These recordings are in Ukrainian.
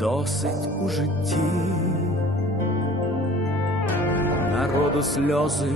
досить у житті. Народу сльози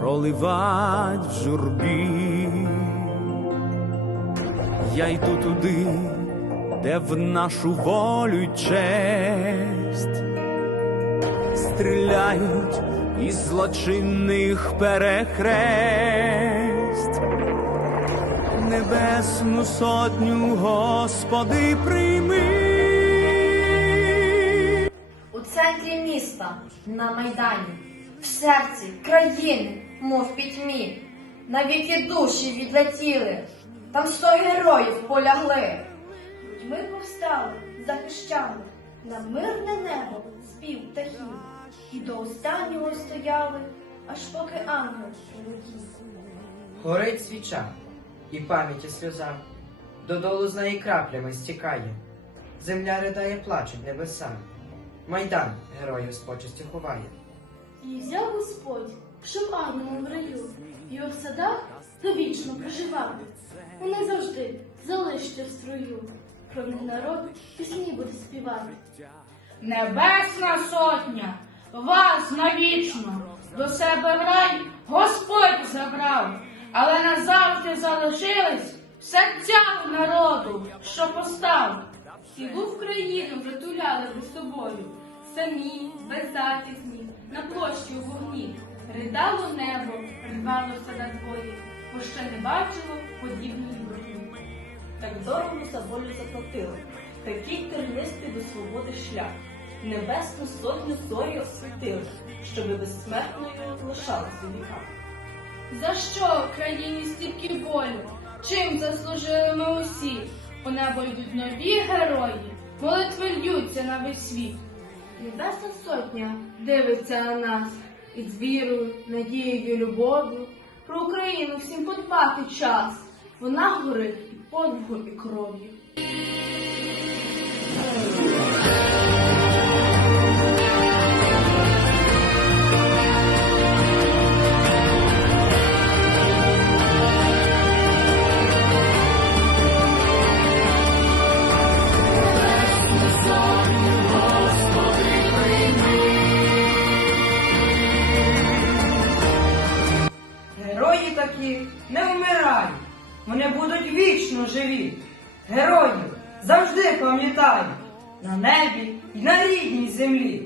проливать в журбі. Я йду туди, де в нашу волю й честь стріляють із злочинних перехрест. Небесну сотню, Господи, прийми. Центрі міста, на Майдані, в серці країни, мов пітьмі, навіки душі відлетіли, там сто героїв полягли. Ми повстали, захищали на мирне небо спів птахів, і до останнього стояли, аж поки ангел прилетів. Горить свіча, і пам'яті сльоза, додолу з неї краплями стікає. Земля ридає, плачуть небеса. Майдан героїв з почестю ховає. І взяв Господь, щоб ангелом в раю, і у садах довічно проживали. Вони завжди залиште в струю, про них народ пісні буде співати. Небесна сотня, вас навічно до себе в рай Господь забрав, але назавжди залишились в серцях народу, що постав. Цілу в країну притуляли ви собою, самі, беззахисні, на площі у вогні. Ридало небо, рвалося на двоє, бо ще не бачило подібної брехні. Так дорого за волю заплатили, такий тернистий до свободи шлях. Небесну сотню зорі освітили, щоби безсмертною лишалися віка. За що країні стільки болю? Чим заслужили ми усі? У небо йдуть нові герої, молитви льються на весь світ. Небесна сотня дивиться на нас і з вірою, надією, любов'ю. Про Україну всім подбати час. Вона горить і подвигом, і кров'ю. Герої такі не вмирають, вони будуть вічно живі. Героїв завжди пам'ятають на небі і на рідній землі.